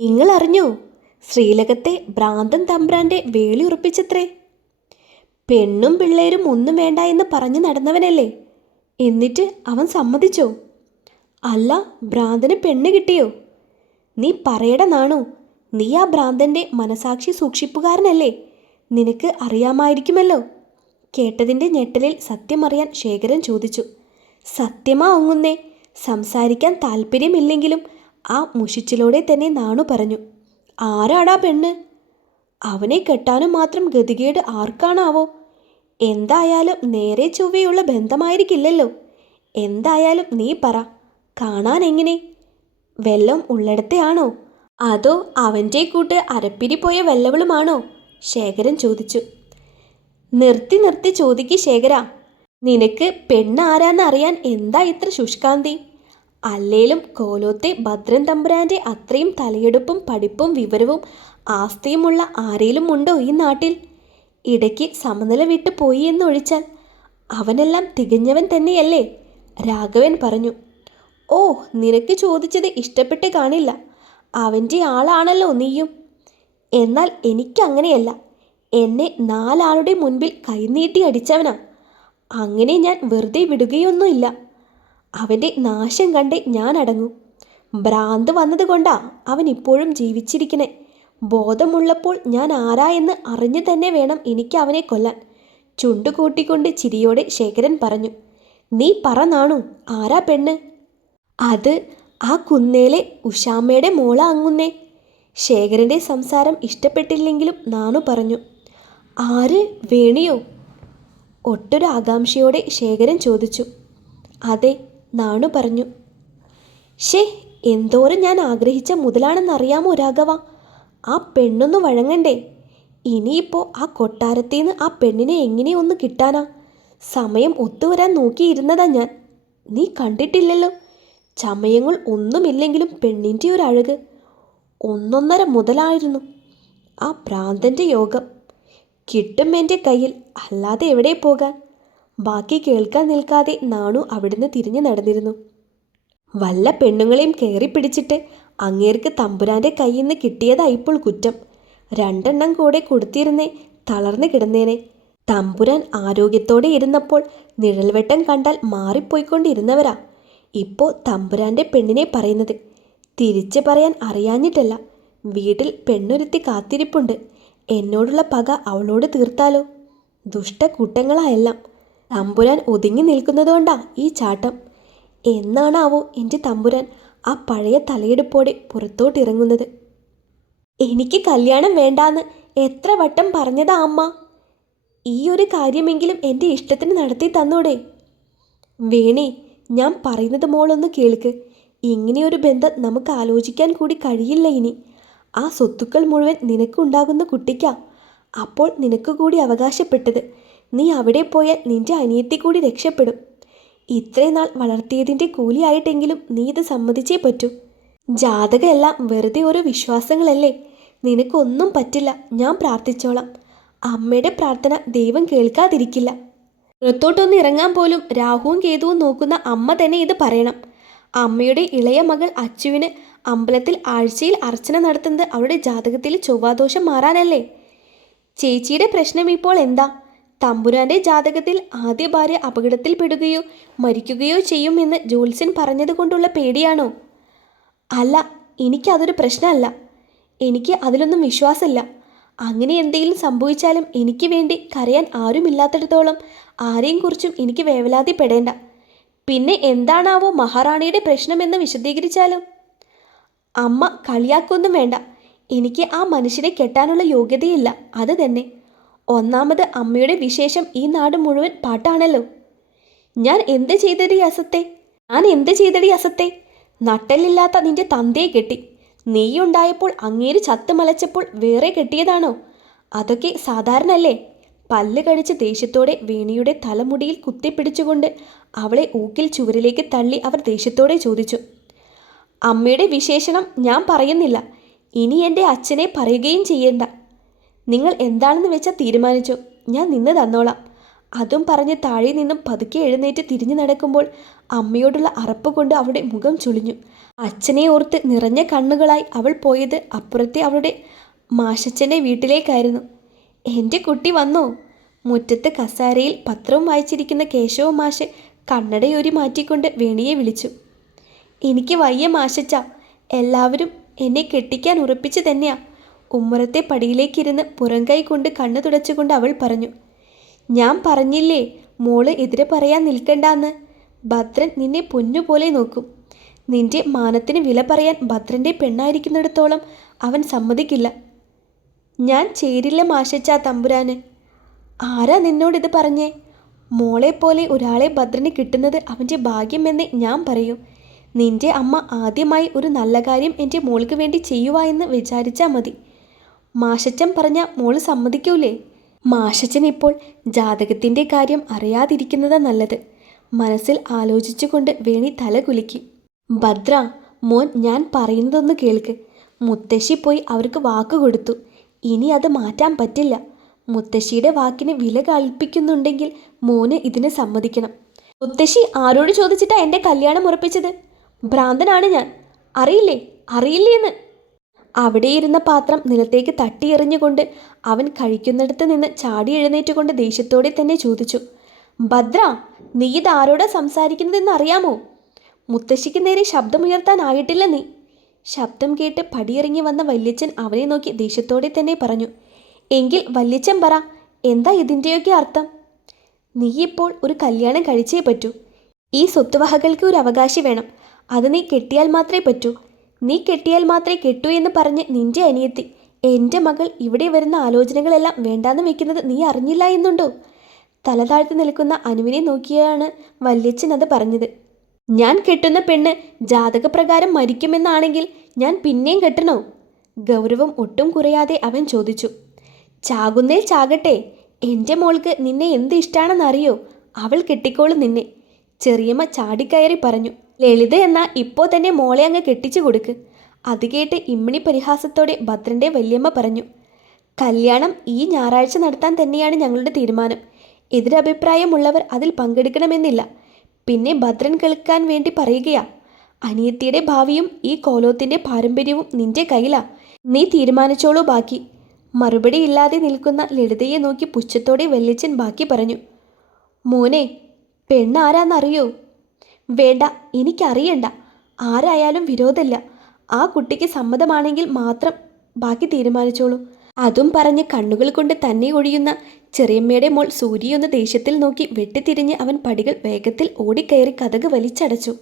നിങ്ങൾ അറിഞ്ഞോ ശ്രീലകത്തെ ഭ്രാന്തൻ തമ്പ്രാന്റെ വേളി ഉറപ്പിച്ചത്രേ. പെണ്ണും പിള്ളേരും ഒന്നും വേണ്ട എന്ന് പറഞ്ഞു നടന്നവനല്ലേ? എന്നിട്ട് അവൻ സമ്മതിച്ചോ? അല്ല ഭ്രാന്തന് പെണ്ണ് കിട്ടിയോ? നീ പറയടനാണോ നീ ആ ഭ്രാന്തന്റെ മനസാക്ഷി സൂക്ഷിപ്പുകാരനല്ലേ? നിനക്ക് അറിയാമായിരിക്കുമല്ലോ. കേട്ടതിന്റെ ഞെട്ടലിൽ സത്യമറിയാൻ ശേഖരൻ ചോദിച്ചു. സത്യമാ ഒങ്ങുന്നേ സംസാരിക്കാൻ താല്പര്യമില്ലെങ്കിലും ആ മുഷിച്ചിലൂടെ തന്നെ നാണു പറഞ്ഞു ആരാടാ പെണ്ണ്? അവനെ കെട്ടാനും മാത്രം ഗതികേട് ആർക്കാണാവോ? എന്തായാലും നേരെ ചൊവ്വയുള്ള ബന്ധമായിരിക്കില്ലല്ലോ. എന്തായാലും നീ പറ കാണാൻ എങ്ങനെ? വെള്ളം ഉള്ളിടത്തെയാണോ അതോ അവന്റെ കൂട്ട് അരപ്പിരി പോയ വെല്ലവളുമാണോ ശേഖരൻ ചോദിച്ചു. നിർത്തി നിർത്തി ചോദിക്ക് ശേഖര. നിനക്ക് പെണ്ണ് ആരാന്ന് അറിയാൻ എന്താ ഇത്ര ശുഷ്കാന്തി? അല്ലേലും കോലോത്തെ ഭദ്രൻ തമ്പുരാന്റെ അത്രയും തലയെടുപ്പും പഠിപ്പും വിവരവും ആസ്തിയുമുള്ള ആരേലും ഉണ്ടോ ഈ നാട്ടിൽ? ഇടയ്ക്ക് സമനില വിട്ടു പോയി എന്നൊഴിച്ചാൽ അവനെല്ലാം തികഞ്ഞവൻ തന്നെയല്ലേ? രാഘവൻ പറഞ്ഞു ഓ നിനക്ക് ചോദിച്ചത് ഇഷ്ടപ്പെട്ട് കാണില്ല. അവന്റെ ആളാണല്ലോ നീയും. എന്നാൽ എനിക്കങ്ങനെയല്ല എന്നെ നാലാളുടെ മുൻപിൽ കൈനീട്ടി അടിച്ചവനാ. അങ്ങനെ ഞാൻ വെറുതെ വിടുകയൊന്നുമില്ല. അവന്റെ നാശം കണ്ടേ ഞാൻ അടങ്ങും. ഭ്രാന്ത് വന്നതുകൊണ്ടാ അവൻ ഇപ്പോഴും ജീവിച്ചിരിക്കണേ. ബോധമുള്ളപ്പോൾ ഞാൻ ആരാ എന്ന് അറിഞ്ഞു തന്നെ വേണം എനിക്ക് അവനെ കൊല്ലാൻ. ചുണ്ടു കൂട്ടിക്കൊണ്ട് ചിരിയോടെ ശേഖരൻ പറഞ്ഞു നീ പറന്നാണു ആരാ പെണ്ണ്? അത് ആ കുന്നേലെ ഉഷാമ്മയുടെ മോള അങ്ങുന്നേ. ശേഖരന്റെ സംസാരം ഇഷ്ടപ്പെട്ടില്ലെങ്കിലും നാണു പറഞ്ഞു ആര് വേണിയോ? ഒട്ടൊരു ആകാംക്ഷയോടെ ശേഖരൻ ചോദിച്ചു അതെ നാണു പറഞ്ഞു. ഷേ എന്തോരം ഞാൻ ആഗ്രഹിച്ച മുതലാണെന്നറിയാമോ രാഘവ? ആ പെണ്ണൊന്ന് വഴങ്ങണ്ടേ. ഇനിയിപ്പോൾ ആ കൊട്ടാരത്തിൽ നിന്ന് ആ പെണ്ണിനെ എങ്ങനെയൊന്ന് കിട്ടാനാ? സമയം ഒത്തുവരാൻ നോക്കിയിരുന്നതാ ഞാൻ. നീ കണ്ടിട്ടില്ലല്ലോ. ചമയങ്ങൾ ഒന്നുമില്ലെങ്കിലും പെണ്ണിന്റെ ഒരു അഴക്. ഒന്നൊന്നര മുതലായിരുന്നു. ആ ഭ്രാന്തന്റെ യോഗം. കിട്ടും എന്റെ കയ്യിൽ. അല്ലാതെ എവിടെ പോകാൻ? ബാക്കി കേൾക്കാൻ നിൽക്കാതെ നാണു അവിടുന്ന് തിരിഞ്ഞു നടന്നിരുന്നു. വല്ല പെണ്ണുങ്ങളെയും കയറി പിടിച്ചിട്ട് അങ്ങേർക്ക് തമ്പുരാന്റെ കയ്യിൽ നിന്ന് കിട്ടിയതായിപ്പോൾ കുറ്റം. രണ്ടെണ്ണം കൂടെ കൊടുത്തിരുന്നേ തളർന്നു കിടന്നേനെ. തമ്പുരാൻ ആരോഗ്യത്തോടെ ഇരുന്നപ്പോൾ നിഴൽവെട്ടം കണ്ടാൽ മാറിപ്പോയിക്കൊണ്ടിരുന്നവരാ. ഇപ്പോൾ തമ്പുരാന്റെ പെണ്ണിനെ പറയുന്നത് തിരിച്ചു പറയാൻ അറിയാഞ്ഞിട്ടല്ല. വീട്ടിൽ പെണ്ണൊരുത്തി കാത്തിരിപ്പുണ്ട്. എന്നോടുള്ള പക അവളോട് തീർത്താലോ? ദുഷ്ടക്കൂട്ടങ്ങളായെല്ലാം തമ്പുരാൻ ഒതുങ്ങി നിൽക്കുന്നതുകൊണ്ടാ ഈ ചാട്ടം. എന്നാണാവോ എന്റെ തമ്പുരാൻ ആ പഴയ തലയെടുപ്പോടെ പുറത്തോട്ടിറങ്ങുന്നത് എനിക്ക് കല്യാണം വേണ്ടാന്ന് എത്ര വട്ടം പറഞ്ഞതാ അമ്മ. ഈ ഒരു കാര്യമെങ്കിലും എന്റെ ഇഷ്ടത്തിന് നടത്തി തന്നൂടെ. വേണേ ഞാൻ പറയുന്നത് മോളൊന്ന് കേൾക്ക്. ഇങ്ങനെയൊരു ബന്ധം നമുക്ക് ആലോചിക്കാൻ കൂടി കഴിയില്ല ഇനി. ആ സ്വത്തുക്കൾ മുഴുവൻ നിനക്കുണ്ടാകുന്ന കുട്ടിക്കാ. അപ്പോൾ നിനക്ക് കൂടി അവകാശപ്പെട്ടത് നീ അവിടെ പോയാൽ നിന്റെ അനിയത്തി കൂടി രക്ഷപ്പെടും. ഇത്രയും നാൾ വളർത്തിയതിന്റെ കൂലിയായിട്ടെങ്കിലും നീ ഇത് സമ്മതിച്ചേ പറ്റൂ. ജാതകമെല്ലാം വെറുതെ ഓരോ വിശ്വാസങ്ങളല്ലേ? നിനക്കൊന്നും പറ്റില്ല ഞാൻ പ്രാർത്ഥിച്ചോളാം. അമ്മയുടെ പ്രാർത്ഥന ദൈവം കേൾക്കാതിരിക്കില്ല. പുറത്തോട്ടൊന്ന് ഇറങ്ങാൻ പോലും രാഹുവും കേതുവും നോക്കുന്ന അമ്മ തന്നെ ഇത് പറയണം. അമ്മയുടെ ഇളയ മകൾ അച്ചുവിന് അമ്പലത്തിൽ ആഴ്ചയിൽ അർച്ചന നടത്തുന്നത് അവരുടെ ജാതകത്തിൽ ചൊവ്വാദോഷം മാറാനല്ലേ? ചേച്ചിയുടെ പ്രശ്നം ഇപ്പോൾ എന്താ? തമ്പുരാന്റെ ജാതകത്തിൽ ആദ്യ ഭാര്യ അപകടത്തിൽപ്പെടുകയോ മരിക്കുകയോ ചെയ്യുമെന്ന് ജോത്സ്യൻ പറഞ്ഞതുകൊണ്ടുള്ള പേടിയാണോ? അല്ല എനിക്കതൊരു പ്രശ്നമല്ല. എനിക്ക് അതിലൊന്നും വിശ്വാസമില്ല. അങ്ങനെ എന്തെങ്കിലും സംഭവിച്ചാലും എനിക്ക് വേണ്ടി കരയാൻ ആരുമില്ലാത്തിടത്തോളം ആരെയും കുറിച്ചും എനിക്ക് വേവലാതിപ്പെടേണ്ട. പിന്നെ എന്താണാവോ മഹാറാണിയുടെ പ്രശ്നമെന്ന് വിശദീകരിച്ചാലും? അമ്മ കളിയാക്കൊന്നും വേണ്ട. എനിക്ക് ആ മനുഷ്യനെ കെട്ടാനുള്ള യോഗ്യതയില്ല. അത് തന്നെ. ഒന്നാമത് അമ്മയുടെ വിശേഷം ഈ നാട് മുഴുവൻ പാട്ടാണല്ലോ. ഞാൻ എന്ത് ചെയ്തടി അസത്തെ? ഞാൻ എന്ത് ചെയ്തടി അസത്തെ? നട്ടലില്ലാത്ത നിന്റെ തന്തയെ കെട്ടി. നീയുണ്ടായപ്പോൾ അങ്ങേര് ചത്ത് മലച്ചപ്പോൾ വേറെ കെട്ടിയതാണോ? അതൊക്കെ സാധാരണ അല്ലേ പല്ല് കടിച്ച് ദേഷ്യത്തോടെ വേണിയുടെ തലമുടിയിൽ കുത്തിപ്പിടിച്ചുകൊണ്ട് അവളെ ഊക്കിൽ ചുവരിലേക്ക് തള്ളി അവർ ദേഷ്യത്തോടെ ചോദിച്ചു. അമ്മയുടെ വിശേഷണം ഞാൻ പറയുന്നില്ല. ഇനി എന്റെ അച്ഛനെ പറയുകയും ചെയ്യണ്ട. നിങ്ങൾ എന്താണെന്ന് വെച്ചാൽ തീരുമാനിച്ചു. ഞാൻ നിന്ന് തന്നോളാം. അതും പറഞ്ഞ് താഴെ നിന്നും പതുക്കെ എഴുന്നേറ്റ് തിരിഞ്ഞു നടക്കുമ്പോൾ അമ്മയോടുള്ള അറപ്പ് കൊണ്ട് അവളുടെ മുഖം ചുളിഞ്ഞു. അച്ഛനെ ഓർത്ത് നിറഞ്ഞ കണ്ണുകളായി അവൾ പോയത് അപ്പുറത്തെ അവളുടെ മാഷച്ചന്റെ വീട്ടിലേക്കായിരുന്നു. എന്റെ കുട്ടി വന്നോ? മുറ്റത്ത് കസാരയിൽ പത്രവും വായിച്ചിരിക്കുന്ന കേശവ മാഷ് കണ്ണടയൊരി മാറ്റിക്കൊണ്ട് വേണിയെ വിളിച്ചു. എനിക്ക് വയ്യ മാഷച്ച. എല്ലാവരും എന്നെ കെട്ടിക്കാൻ ഉറപ്പിച്ചു തന്നെയാ. ഉമ്മറത്തെ പടിയിലേക്കിരുന്ന് പുറംകൈ കൊണ്ട് കണ്ണു തുടച്ചുകൊണ്ട് അവൾ പറഞ്ഞു ഞാൻ പറഞ്ഞില്ലേ മോൾ എതിരെ പറയാൻ നിൽക്കണ്ടാന്ന്. ഭദ്രൻ നിന്നെ പൊന്നുപോലെ നോക്കും. നിന്റെ മാനത്തിന് വില പറയാൻ ഭദ്രന്റെ പെണ്ണായിരിക്കുന്നിടത്തോളം അവൻ സമ്മതിക്കില്ല. ഞാൻ ചേരില്ല മാഷച്ചാ തമ്പുരാന്. ആരാ നിന്നോടിത് പറഞ്ഞേ? മോളെപ്പോലെ ഒരാളെ ഭദ്രന് കിട്ടുന്നത് അവന്റെ ഭാഗ്യമെന്ന് ഞാൻ പറയൂ. നിന്റെ അമ്മ ആദ്യമായി ഒരു നല്ല കാര്യം എന്റെ മോൾക്ക് വേണ്ടി ചെയ്യുക എന്ന് വിചാരിച്ചാൽ മതി. മാഷച്ചൻ പറഞ്ഞ മോൾ സമ്മതിക്കൂലേ? മാഷച്ചൻ ഇപ്പോൾ ജാതകത്തിന്റെ കാര്യം അറിയാതിരിക്കുന്നതാ നല്ലത്. മനസ്സിൽ ആലോചിച്ചുകൊണ്ട് വേണി തല കുലുക്കി. ഭദ്ര മോൻ ഞാൻ പറയുന്നതൊന്ന് കേൾക്ക്. മുത്തശ്ശി പോയി അവർക്ക് വാക്ക് കൊടുത്തു. ഇനി അത് മാറ്റാൻ പറ്റില്ല. മുത്തശ്ശിയുടെ വാക്കിന് വില കൽപ്പിക്കുന്നുണ്ടെങ്കിൽ മോന് ഇതിന് സമ്മതിക്കണം. മുത്തശ്ശി ആരോട് ചോദിച്ചിട്ടാ എന്റെ കല്യാണം ഉറപ്പിച്ചത്? ഭ്രാന്തനാണ് ഞാൻ. അറിയില്ലേ? അറിയില്ലേന്ന്. അവിടെ ഇരുന്ന പാത്രം നിലത്തേക്ക് തട്ടിയെറിഞ്ഞുകൊണ്ട് അവൻ കഴിക്കുന്നിടത്ത് നിന്ന് ചാടി എഴുന്നേറ്റുകൊണ്ട് ദേഷ്യത്തോടെ തന്നെ ചോദിച്ചു ഭദ്ര നീ ഇതാരോടാ സംസാരിക്കുന്നതെന്ന് അറിയാമോ? മുത്തശ്ശിക്ക് നേരെ ശബ്ദമുയർത്താനായിട്ടില്ല നീ. ശബ്ദം കേട്ട് പടിയിറങ്ങി വന്ന വല്യച്ഛൻ അവനെ നോക്കി ദേഷ്യത്തോടെ തന്നെ പറഞ്ഞു എങ്കിൽ വല്യച്ഛൻ പറ എന്താ ഇതിന്റെയൊക്കെ അർത്ഥം? നീ ഇപ്പോൾ ഒരു കല്യാണം കഴിച്ചേ പറ്റൂ. ഈ സ്വത്തുവഹകൾക്ക് ഒരു അവകാശി വേണം. അത് നീ കെട്ടിയാൽ മാത്രമേ പറ്റൂ. നീ കെട്ടിയാൽ മാത്രമേ കെട്ടൂ എന്ന് പറഞ്ഞ് നിന്റെ അനിയത്തി എന്റെ മകൾ ഇവിടെ വരുന്ന ആലോചനകളെല്ലാം വേണ്ടാന്ന് വെക്കുന്നത് നീ അറിഞ്ഞില്ല എന്നുണ്ടോ? തല താഴ്ത്തി നിൽക്കുന്ന അനുവിനെ നോക്കിയാണ് വല്യച്ഛൻ അത് പറഞ്ഞത്. ഞാൻ കെട്ടുന്ന പെണ്ണ് ജാതകപ്രകാരം മരിക്കുമെന്നാണെങ്കിൽ ഞാൻ പിന്നെയും കെട്ടണോ? ഗൗരവം ഒട്ടും കുറയാതെ അവൻ ചോദിച്ചു. ചാകുന്നേൽ ചാകട്ടെ എന്റെ മോൾക്ക് നിന്നെ എന്ത് ഇഷ്ടമാണെന്നറിയോ അവൾ കെട്ടിക്കോളും നിന്നെ. ചെറിയമ്മ ചാടിക്കയറി പറഞ്ഞു. ലളിത എന്നാൽ ഇപ്പോൾ തന്നെ മോളെ അങ്ങ് കെട്ടിച്ചു കൊടുക്ക്. അത് കേട്ട് ഇമ്മിണി പരിഹാസത്തോടെ ഭദ്രന്റെ വല്യമ്മ പറഞ്ഞു കല്യാണം ഈ ഞായറാഴ്ച നടത്താൻ തന്നെയാണ് ഞങ്ങളുടെ തീരുമാനം. എതിരഭിപ്രായമുള്ളവർ അതിൽ പങ്കെടുക്കണമെന്നില്ല. പിന്നെ ഭദ്രൻ കേൾക്കാൻ വേണ്ടി പറയുകയാ. അനിയത്തിയുടെ ഭാവിയും ഈ കോലോത്തിന്റെ പാരമ്പര്യവും നിന്റെ കയ്യിലാ. നീ തീരുമാനിച്ചോളൂ ബാക്കി. മറുപടി ഇല്ലാതെ നിൽക്കുന്ന ലളിതയെ നോക്കി പുച്ഛത്തോടെ വല്യച്ഛൻ ബാക്കി പറഞ്ഞു മോനെ പെണ്ണാരാന്നറിയോ? വേണ്ട എനിക്കറിയണ്ട. ആരായാലും വിരോധമില്ല ആ കുട്ടിക്ക് സമ്മതമാണെങ്കിൽ മാത്രം ബാക്കി തീരുമാനിച്ചോളൂ. അതും പറഞ്ഞ് കണ്ണുകൾ കൊണ്ട് തന്നെ ഒഴിയുന്ന ചെറിയമ്മയുടെ മോൾ സൂര്യയൊന്ന് ദേഷ്യത്തിൽ നോക്കി വെട്ടിത്തിരിഞ്ഞ് അവൻ പടികൾ വേഗത്തിൽ ഓടിക്കയറി കഥക് വലിച്ചടച്ചു.